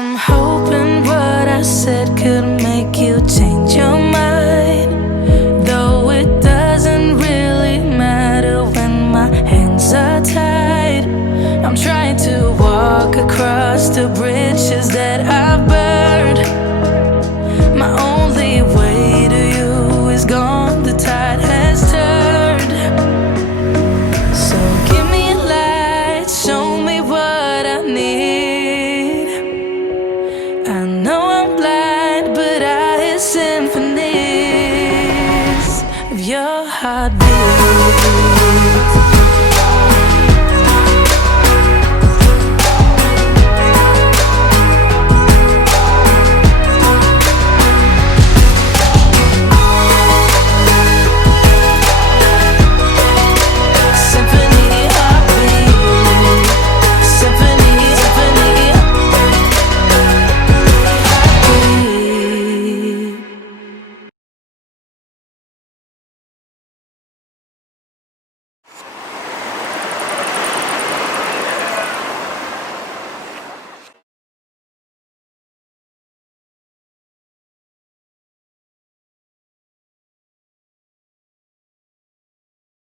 I'm hoping what I said could make you change your mind, though it doesn't really matter when my hands are tied. I'm trying to walk across the bridges that I've burned. My only way to you is gone, the tide has turned. So give me a light, show me what I need. I know I'm blind, but I hear symphonies of your heartbeat.